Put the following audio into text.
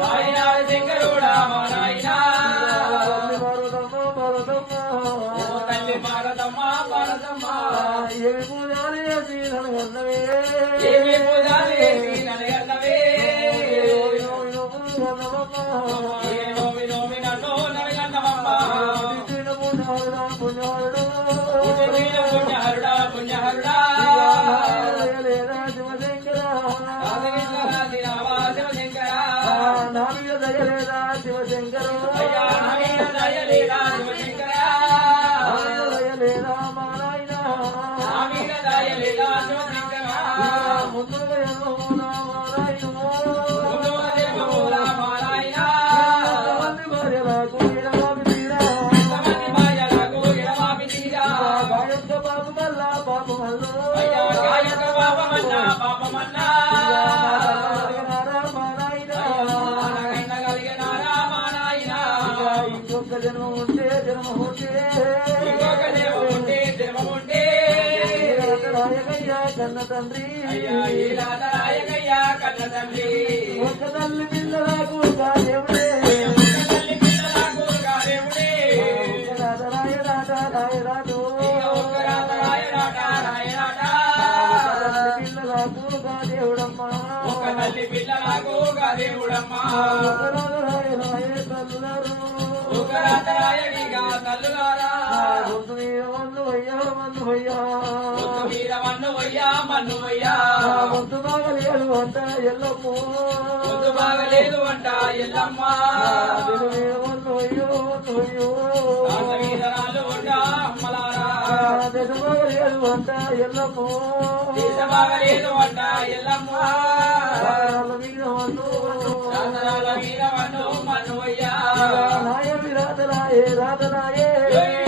నాయనాడు శంకరుడా మా నాయనా తల్లి భారతమ్మ భారతమ్మ ఏమి పూజాలు చేసి నన్ను ఏమి పూజాలు చేసి నన్ను నోమి నోమి నన్ను నన్ను పుణ్యహరుడా పుణ్యహరుడా శివశంకర శివశంకర నా మీద దయలేదా శివశంకర అయ్యా నా మీద దయలేదా శివశంకర దయలేదా మా నాయన నా మీద దయలేదా శివశంకర ముందుగా మా నాయన ఇంకొక జన్మ ఉంటే రాయగయ్యా కన్న తండ్రి ఒక తల్లి పిల్లలకు దేవుడే రాయరాడు పిల్లలకు దేవుడమ్మా తల్లి పిల్లలకు దేవుడమ్మా ఒకరాతరాయడిగా తల్లులారా మన్ను అయ్యా మన్ను అయ్యా మన్ను అయ్యా వద్దు బాగలేదు అంట ఎల్లమ్మ వద్దు బాగలేదు అంట ఎల్లమ్మ మన్ను అయ్యో వీరాలు అంట అమ్మలారా దేశ బాగలేదు అంట ఎల్లమ్మ దేశ బాగలేదు అంట ఎల్లమ్మ మీద వీర మన్ను మన్ను అయ్యా రాధనాయే జై